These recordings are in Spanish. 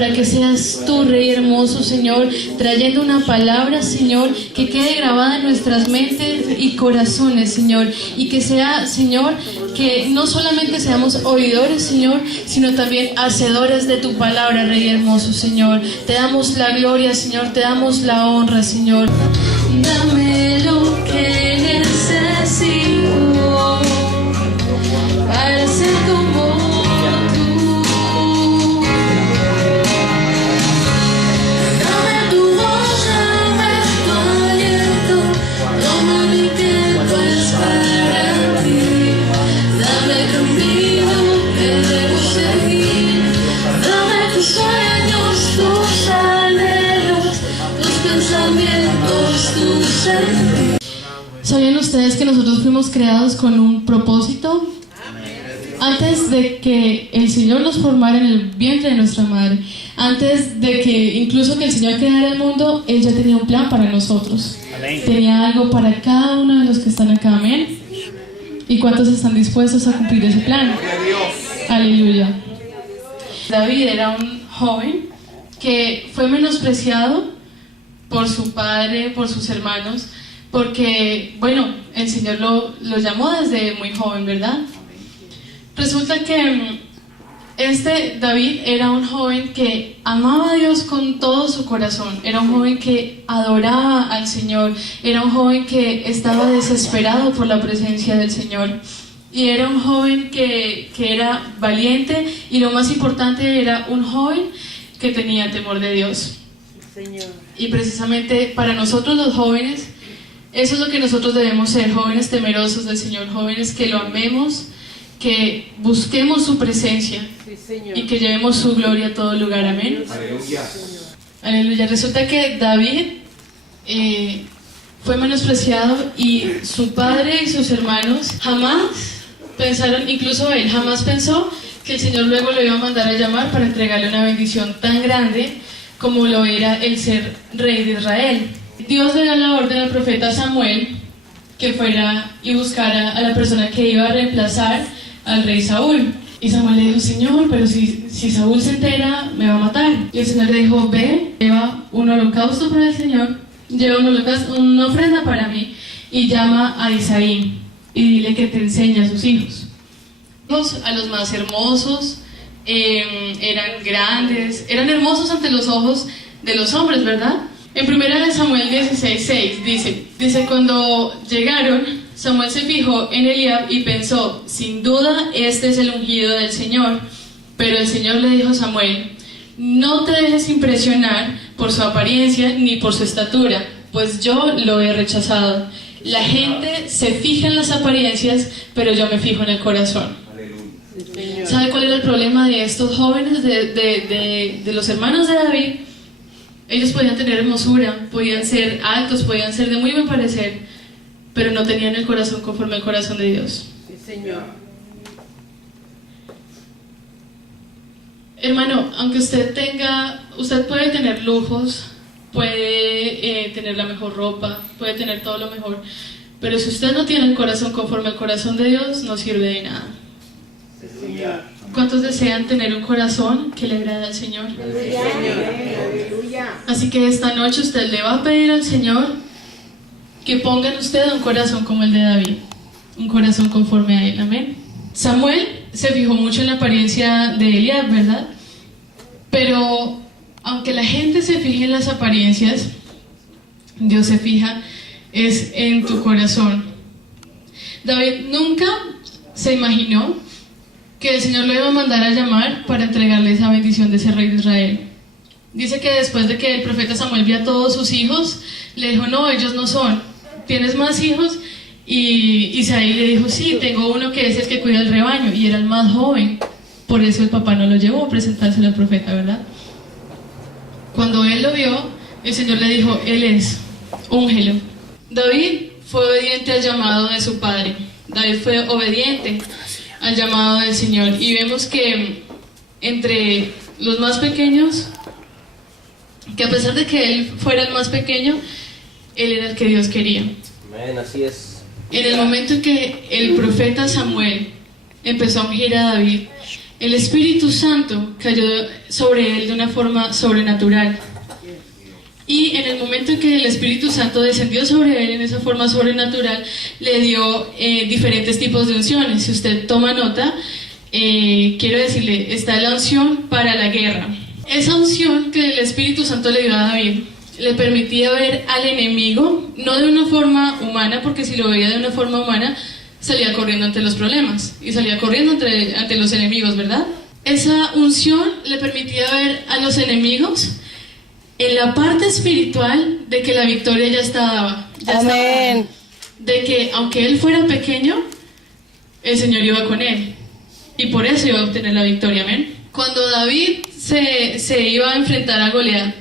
Para que seas tú, Rey hermoso, Señor, trayendo una palabra, Señor, que quede grabada en nuestras mentes y corazones, Señor, y que sea, Señor, que no solamente seamos oidores, Señor, sino también hacedores de tu palabra, Rey hermoso, Señor. Te damos la gloria, Señor, te damos la honra, Señor. Dame lo que necesito para ser como ¿Sabían ustedes que nosotros fuimos creados con un propósito? Antes de que el Señor nos formara en el vientre de nuestra madre, antes de que incluso que el Señor creara el mundo, Él ya tenía un plan para nosotros. Amén. Tenía algo para cada uno de los que están acá, amén. ¿Y cuántos están dispuestos a cumplir ese plan? Aleluya. David era un joven que fue menospreciado por su padre, por sus hermanos, porque, bueno, el Señor lo llamó desde muy joven, ¿verdad? Resulta que David era un joven que amaba a Dios con todo su corazón, era un joven que adoraba al Señor, era un joven que estaba desesperado por la presencia del Señor, y era un joven que era valiente, y lo más importante, era un joven que tenía temor de Dios. Señor. Y precisamente para nosotros los jóvenes, eso es lo que nosotros debemos ser, jóvenes temerosos del Señor, jóvenes que lo amemos, que busquemos su presencia, sí, y que llevemos su gloria a todo lugar, amén. Aleluya. Aleluya. Resulta que David fue menospreciado, y su padre y sus hermanos jamás pensaron, incluso él jamás pensó que el Señor luego lo iba a mandar a llamar para entregarle una bendición tan grande como lo era el ser rey de Israel. Dios le da la orden al profeta Samuel que fuera y buscara a la persona que iba a reemplazar al rey Saúl. Y Samuel le dijo: Señor, pero si Saúl se entera, me va a matar. Y el Señor le dijo: ve, lleva un holocausto para el Señor, lleva una ofrenda para mí, y llama a Isaí y dile que te enseñe a sus hijos. A los más hermosos, eran grandes, eran hermosos ante los ojos de los hombres, ¿verdad? En 1 Samuel 16:6 dice: cuando llegaron, Samuel se fijó en Eliab y pensó: sin duda este es el ungido del Señor. Pero el Señor le dijo a Samuel: no te dejes impresionar por su apariencia ni por su estatura, pues yo lo he rechazado. La gente se fija en las apariencias, pero yo me fijo en el corazón. ¿Sabe cuál era el problema de estos jóvenes, de los hermanos de David? Ellos podían tener hermosura, podían ser altos, podían ser de muy buen parecer, pero no tenían el corazón conforme al corazón de Dios. Sí, Señor. Hermano, aunque usted puede tener lujos, puede tener la mejor ropa, puede tener todo lo mejor, pero si usted no tiene el corazón conforme al corazón de Dios, no sirve de nada. ¿Cuántos desean tener un corazón que le agrade al Señor? Así que esta noche usted le va a pedir al Señor que ponga en usted un corazón como el de David, un corazón conforme a él, amén. Samuel se fijó mucho en la apariencia de Eliab, ¿verdad? Pero aunque la gente se fije en las apariencias, Dios se fija es en tu corazón. David nunca se imaginó que el Señor lo iba a mandar a llamar para entregarle esa bendición de ser rey de Israel. Dice que después de que el profeta Samuel vio a todos sus hijos, le dijo: no, ellos no son. ¿Tienes más hijos? Y Isaí le dijo: sí, tengo uno que es el que cuida el rebaño, y era el más joven. Por eso el papá no lo llevó a presentárselo al profeta, ¿verdad? Cuando él lo vio, el Señor le dijo: él es, úngelo. David fue obediente al llamado de su padre. David fue obediente al llamado del Señor, y vemos que entre los más pequeños, que a pesar de que él fuera el más pequeño, él era el que Dios quería. Amén, así es. En el momento en que el profeta Samuel empezó a ungir a David, el Espíritu Santo cayó sobre él de una forma sobrenatural. Y en el momento en que el Espíritu Santo descendió sobre él en esa forma sobrenatural, le dio diferentes tipos de unciones. Si usted toma nota, quiero decirle, está la unción para la guerra. Esa unción que el Espíritu Santo le dio a David le permitía ver al enemigo, no de una forma humana, porque si lo veía de una forma humana, salía corriendo ante los problemas y salía corriendo ante los enemigos, ¿verdad? Esa unción le permitía ver a los enemigos en la parte espiritual de que la victoria ya estaba. Amén. De que aunque él fuera pequeño, el Señor iba con él. Y por eso iba a obtener la victoria, amén. Cuando David se iba a enfrentar a Goliat,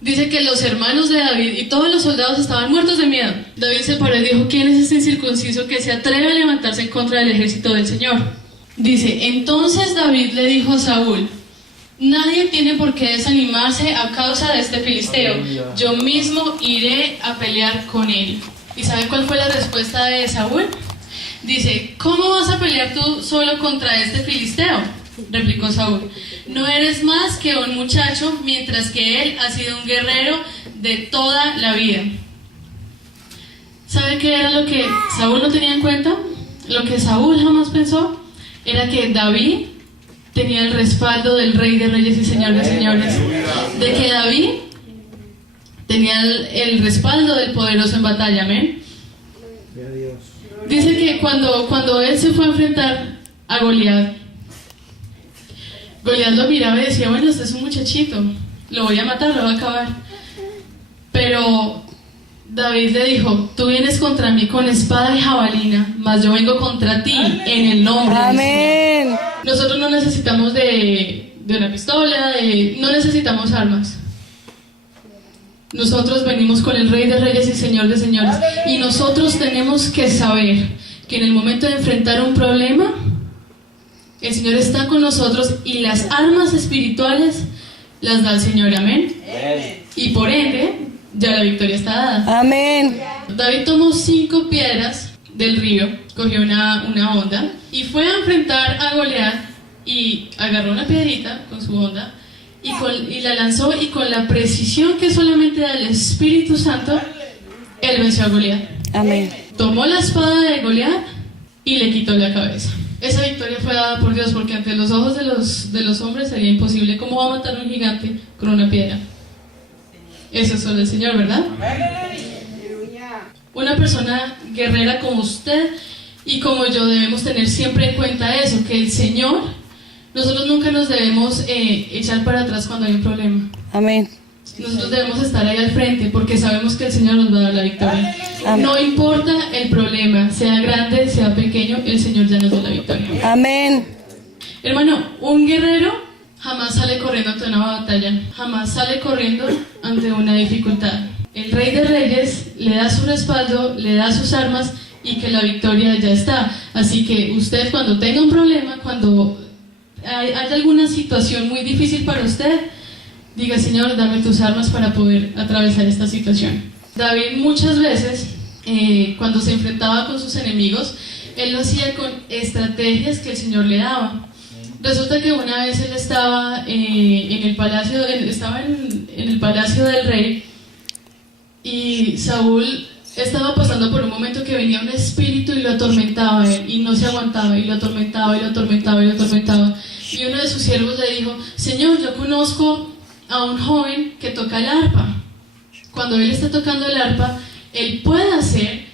dice que los hermanos de David y todos los soldados estaban muertos de miedo. David se paró y dijo, ¿quién es este incircunciso que se atreve a levantarse en contra del ejército del Señor? Dice, entonces David le dijo a Saúl, nadie tiene por qué desanimarse a causa de este filisteo. Yo mismo iré a pelear con él. ¿Y sabe cuál fue la respuesta de Saúl? Dice, ¿cómo vas a pelear tú solo contra este filisteo? Replicó Saúl, no eres más que un muchacho, mientras que él ha sido un guerrero de toda la vida. ¿Sabe qué era lo que Saúl no tenía en cuenta? Lo que Saúl jamás pensó era que David tenía el respaldo del Rey de Reyes y Señor de Señores. De que David tenía el respaldo del poderoso en batalla, amén. Dice que cuando él se fue a enfrentar a Goliat, Goliat lo miraba y decía, bueno, este es un muchachito, lo voy a matar, lo voy a acabar. Pero David le dijo, tú vienes contra mí con espada y jabalina, mas yo vengo contra ti en el nombre del Señor. Nosotros no necesitamos de una pistola, no necesitamos armas. Nosotros venimos con el Rey de Reyes y Señor de Señores. Y nosotros tenemos que saber que en el momento de enfrentar un problema, el Señor está con nosotros y las armas espirituales las da el Señor, amén. Y por ende, ya la victoria está dada. Amén. David tomó 5 piedras del río, cogió una honda y fue a enfrentar a Goliat y agarró una piedrita con su honda y la lanzó, y con la precisión que solamente da el Espíritu Santo, él venció a Goliat. Amén. Tomó la espada de Goliat y le quitó la cabeza. Esa victoria fue dada por Dios, porque ante los ojos de los hombres sería imposible. ¿Cómo va a matar a un gigante con una piedra? Eso es solo el Señor, ¿verdad? Una persona guerrera como usted y como yo debemos tener siempre en cuenta eso, que el Señor, nosotros nunca nos debemos echar para atrás cuando hay un problema. Amén. Nosotros debemos estar ahí al frente porque sabemos que el Señor nos va a dar la victoria. Amén. No importa el problema, sea grande, sea pequeño, el Señor ya nos da la victoria. Amén. Hermano, un guerrero jamás sale corriendo ante una batalla, jamás sale corriendo ante una dificultad. El Rey de Reyes le da su respaldo, le da sus armas y que la victoria ya está. Así que usted, cuando tenga un problema, cuando hay alguna situación muy difícil para usted, diga, Señor, dame tus armas para poder atravesar esta situación. David muchas veces, cuando se enfrentaba con sus enemigos, él lo hacía con estrategias que el Señor le daba. Resulta que una vez él estaba en el palacio del rey, y Saúl estaba pasando por un momento que venía un espíritu y lo atormentaba a él, y no se aguantaba, y lo atormentaba, y lo atormentaba, y lo atormentaba. Y uno de sus siervos le dijo, Señor, yo conozco a un joven que toca el arpa. Cuando él está tocando el arpa, él puede hacer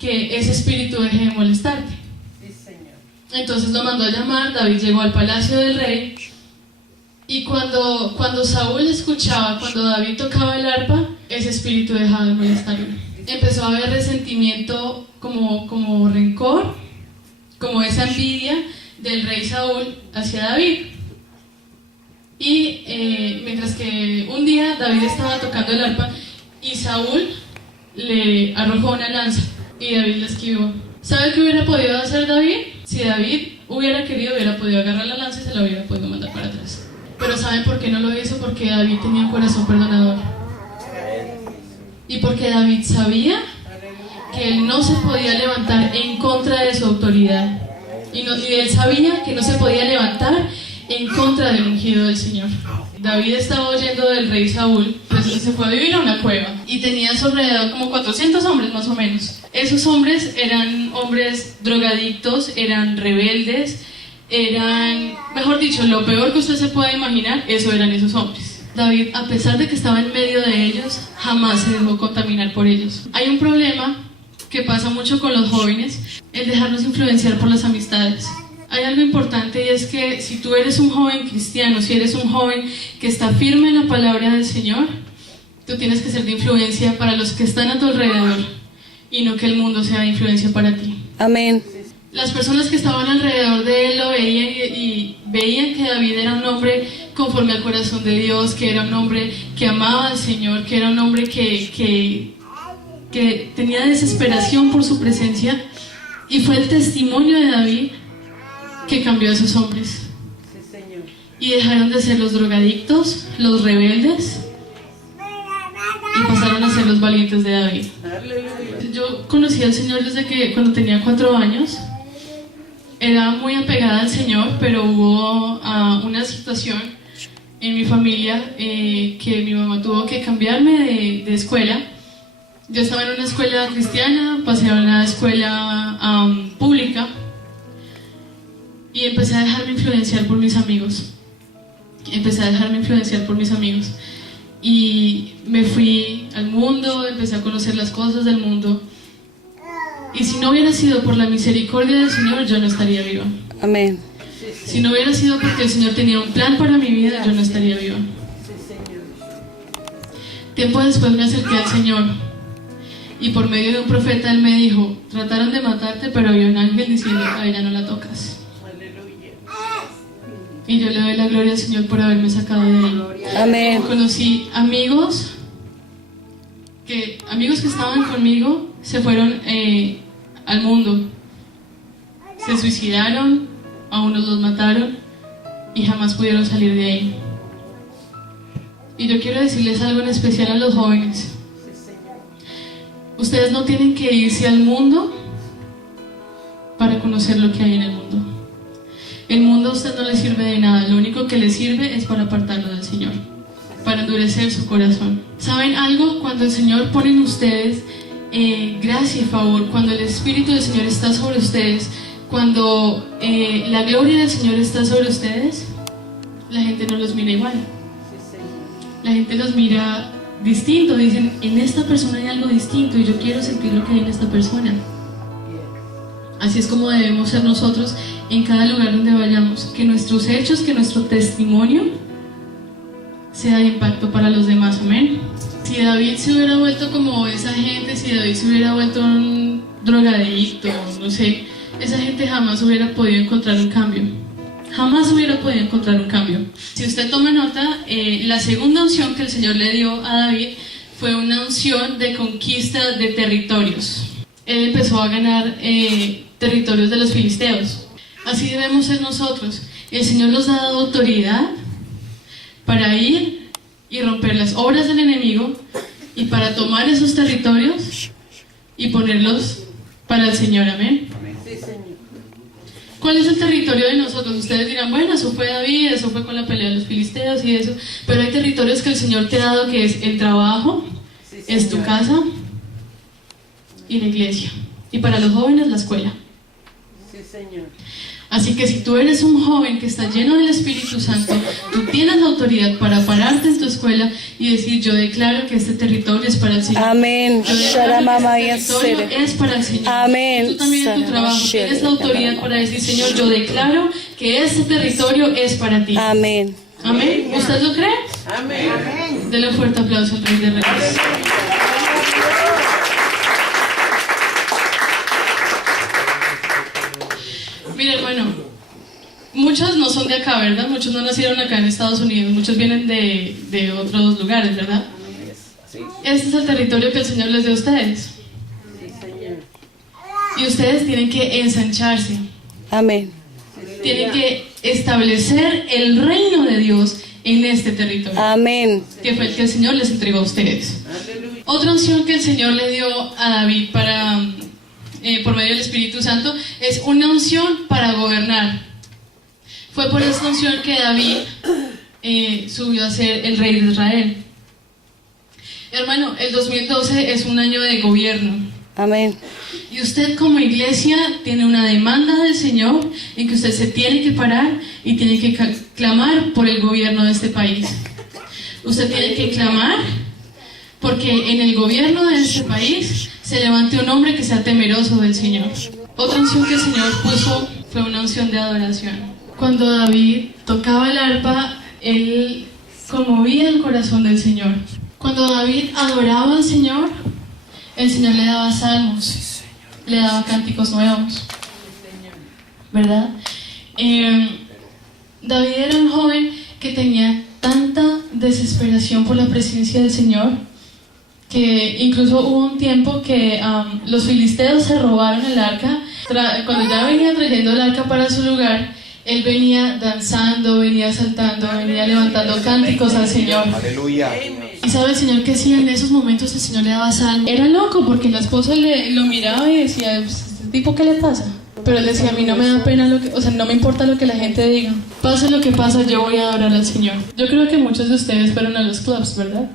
que ese espíritu deje de molestarte. Sí, Señor. Entonces lo mandó a llamar. David llegó al palacio del rey, y cuando Saúl escuchaba, cuando David tocaba el arpa, ese espíritu dejaba de molestarlo. Empezó a haber resentimiento, como rencor, como esa envidia del rey Saúl hacia David. Y mientras que un día David estaba tocando el arpa y Saúl le arrojó una lanza y David la esquivó. ¿Sabe qué hubiera podido hacer David? Si David hubiera querido, hubiera podido agarrar la lanza y se la hubiera podido mandar para atrás. Pero ¿saben por qué no lo hizo? Porque David tenía un corazón perdonador. Y porque David sabía que él no se podía levantar en contra de su autoridad. Y él sabía que no se podía levantar en contra del ungido del Señor. David estaba huyendo del rey Saúl, pues se fue a vivir a una cueva y tenía a su alrededor como 400 hombres más o menos. Esos hombres eran hombres drogadictos, eran rebeldes, eran, mejor dicho, lo peor que usted se pueda imaginar, eso eran esos hombres. David, a pesar de que estaba en medio de ellos, jamás se dejó contaminar por ellos. Hay un problema que pasa mucho con los jóvenes, el dejarnos influenciar por las amistades. Hay algo importante y es que si tú eres un joven cristiano, si eres un joven que está firme en la palabra del Señor, tú tienes que ser de influencia para los que están a tu alrededor y no que el mundo sea de influencia para ti. Amén. Las personas que estaban alrededor de él lo veían y veían que David era un hombre conforme al corazón de Dios, que era un hombre que amaba al Señor, que era un hombre que tenía desesperación por su presencia, y fue el testimonio de David que cambió a esos hombres. Sí, Señor. Y dejaron de ser los drogadictos, los rebeldes, y pasaron a ser los valientes de David. Aleluya. Yo conocí al Señor desde que cuando tenía 4 años. Era muy apegada al Señor, pero hubo una situación en mi familia que mi mamá tuvo que cambiarme de escuela. Yo estaba en una escuela cristiana, pasé a una escuela pública y empecé a dejarme influenciar por mis amigos. Y me fui al mundo, empecé a conocer las cosas del mundo. Y si no hubiera sido por la misericordia del Señor, yo no estaría viva. Amén. Si no hubiera sido porque el Señor tenía un plan para mi vida, yo no estaría viva. Tiempo después me acerqué al Señor y por medio de un profeta Él me dijo: trataron de matarte, pero había un ángel diciendo: a ella no la tocas. Y yo le doy la gloria al Señor por haberme sacado de ahí. Amén. Conocí amigos que estaban conmigo, se fueron al mundo, se suicidaron, a unos los mataron y jamás pudieron salir de ahí. Y yo quiero decirles algo en especial a los jóvenes. Ustedes no tienen que irse al mundo para conocer lo que hay en el mundo. El mundo a usted no le sirve de nada, lo único que le sirve es para apartarlo del Señor, para endurecer su corazón. ¿Saben algo? Cuando el Señor pone en ustedes gracia y favor, cuando el Espíritu del Señor está sobre ustedes, cuando la gloria del Señor está sobre ustedes, la gente no los mira igual. La gente los mira distinto, dicen: en esta persona hay algo distinto y yo quiero sentir lo que hay en esta persona. Así es como debemos ser nosotros en cada lugar donde vayamos, que nuestros hechos, que nuestro testimonio sea de impacto para los demás. Amén. Si David se hubiera vuelto como esa gente, si David se hubiera vuelto un drogadicto, no sé, esa gente jamás hubiera podido encontrar un cambio. Jamás hubiera podido encontrar un cambio. Si usted toma nota, la segunda unción que el Señor le dio a David fue una unción de conquista de territorios. Él empezó a ganar territorios de los filisteos. Así debemos ser nosotros. El Señor nos ha dado autoridad para ir y romper las obras del enemigo y para tomar esos territorios y ponerlos para el Señor. Amén. ¿Cuál es el territorio de nosotros? Ustedes dirán: bueno, eso fue David, eso fue con la pelea de los filisteos y eso, pero hay territorios que el Señor te ha dado, que es el trabajo, es tu casa y la iglesia, y para los jóvenes la escuela. Sí, Señor. Así que si tú eres un joven que está lleno del Espíritu Santo, tú tienes la autoridad para pararte en tu escuela y decir: yo declaro que este territorio es para el Señor. Amén. Yo declaro que este territorio es para el Señor. Amén. Y tú también en tu trabajo tienes la autoridad para decir: Señor, yo declaro que este territorio es para ti. Amén. Amén. ¿Usted lo cree? Amén. Denle un fuerte aplauso al Rey de Reyes. Miren, bueno, muchos no son de acá, ¿verdad? Muchos no nacieron acá en Estados Unidos, muchos vienen de otros lugares, ¿verdad? Este es el territorio que el Señor les dio a ustedes. Y ustedes tienen que ensancharse. Amén. Tienen que establecer el reino de Dios en este territorio. Amén. Que fue el que el Señor les entregó a ustedes. Otra unción que el Señor le dio a David por medio del Espíritu Santo es una unción para gobernar. Fue por esta unción que David subió a ser el rey de Israel. Hermano, el 2012 es un año de gobierno. Amén. Y usted como iglesia tiene una demanda del Señor en que usted se tiene que parar y tiene que clamar por el gobierno de este país. Usted tiene que clamar porque en el gobierno de este país se levante un hombre que sea temeroso del Señor. Otra unción que el Señor puso fue una unción de adoración. Cuando David tocaba el arpa, él conmovía el corazón del Señor. Cuando David adoraba al Señor, el Señor le daba salmos, le daba cánticos nuevos, ¿verdad? David era un joven que tenía tanta desesperación por la presencia del Señor que incluso hubo un tiempo que los filisteos se robaron el arca. Cuando ya venía trayendo el arca para su lugar, él venía danzando, venía saltando, venía levantando cánticos al Señor. Aleluya. ¿Y sabe el Señor qué hacía en esos momentos? El Señor le daba salmo. Era loco porque la esposa lo miraba y decía, ¿este tipo qué le pasa? Pero él decía, a mí no me da pena no me importa lo que la gente diga. Pase lo que pasa, yo voy a adorar al Señor. Yo creo que muchos de ustedes fueron a los clubs, ¿verdad?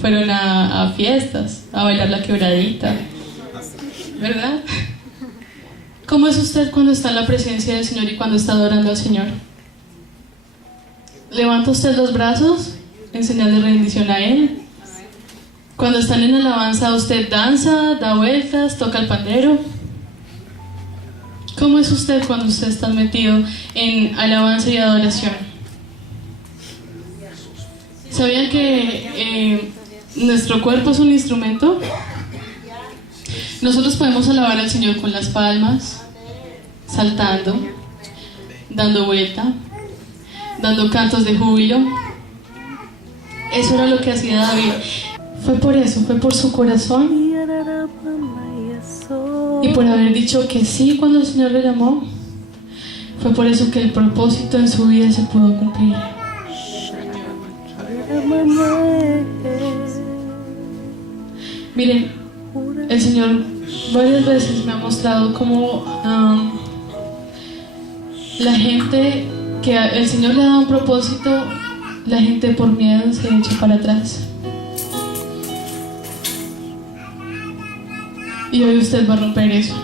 Fueron a fiestas, a bailar la quebradita, ¿verdad? ¿Cómo es usted cuando está en la presencia del Señor y cuando está adorando al Señor? ¿Levanta usted los brazos en señal de rendición a Él? Cuando están en alabanza, usted danza, da vueltas, toca el pandero. ¿Cómo es usted cuando usted está metido en alabanza y adoración? ¿Sabían que nuestro cuerpo es un instrumento? Nosotros podemos alabar al Señor con las palmas, saltando, dando vuelta, dando cantos de júbilo. Eso era lo que hacía David. Fue por eso, fue por su corazón y por haber dicho que sí cuando el Señor le llamó. Fue por eso que el propósito en su vida se pudo cumplir. Miren, el Señor varias veces me ha mostrado cómo la gente que el Señor le da un propósito, la gente por miedo se echa para atrás. Y hoy usted va a romper eso.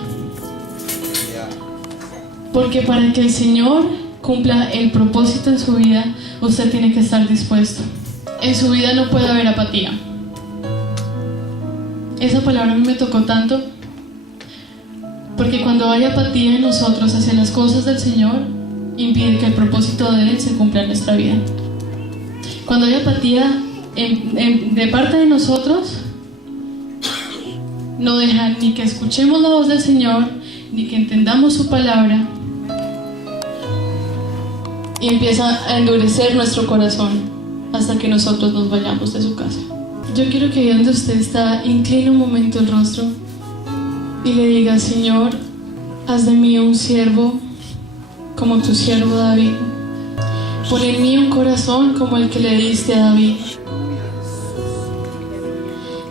Porque para que el Señor cumpla el propósito en su vida, usted tiene que estar dispuesto. En su vida no puede haber apatía. Esa palabra a mí me tocó tanto, porque cuando hay apatía en nosotros hacia las cosas del Señor, impide que el propósito de Él se cumpla en nuestra vida. Cuando hay apatía de parte de nosotros, no deja ni que escuchemos la voz del Señor, ni que entendamos su palabra, y empieza a endurecer nuestro corazón hasta que nosotros nos vayamos de su casa. Yo quiero que donde usted está, incline un momento el rostro y le diga: Señor, haz de mí un siervo como tu siervo David. Pon en mí un corazón como el que le diste a David.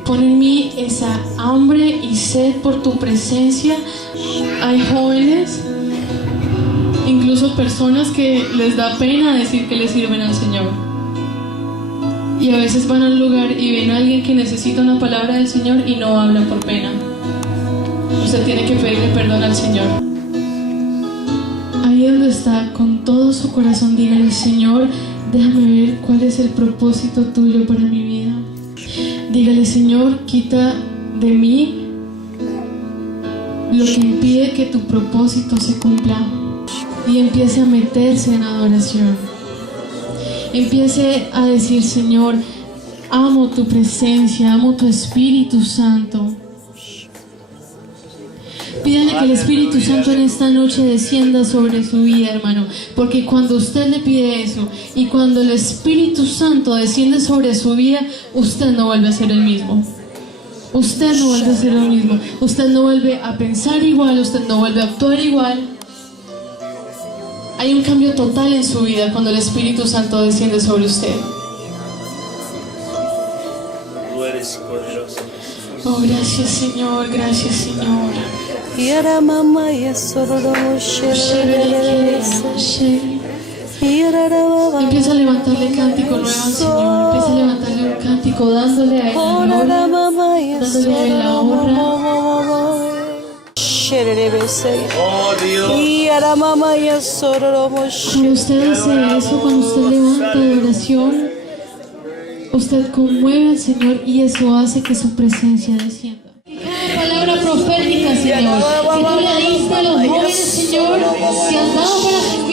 Pon en mí esa hambre y sed por tu presencia. Hay jóvenes, incluso personas que les da pena decir que le sirven al Señor. Y a veces van al lugar y ven a alguien que necesita una palabra del Señor y no hablan por pena. Usted tiene que pedirle perdón al Señor. Ahí donde está, con todo su corazón, dígale: Señor, déjame ver cuál es el propósito tuyo para mi vida. Dígale: Señor, quita de mí lo que impide que tu propósito se cumpla. Y empiece a meterse en adoración. Empiece a decir: Señor, amo tu presencia, amo tu Espíritu Santo. Pídale que el Espíritu Santo en esta noche descienda sobre su vida, hermano. Porque cuando usted le pide eso y cuando el Espíritu Santo desciende sobre su vida, usted no vuelve a ser el mismo. Usted no vuelve a ser el mismo. Usted no vuelve a pensar igual, usted no vuelve a actuar igual. Hay un cambio total en su vida cuando el Espíritu Santo desciende sobre usted. Tú eres poderoso. Oh, gracias, Señor, gracias, Señor. Yara mama yasororo sherere. Empieza a levantarle cántico nuevo al Señor. Empieza a levantarle un cántico dándole a Él la gloria, dándole a Él la honra. Oh Dios. Cuando usted hace eso, cuando usted levanta de oración, usted conmueve al Señor y eso hace que su presencia descienda. Cada palabra profética, Señor, que tú le diste a los jóvenes, Señor, que han dado para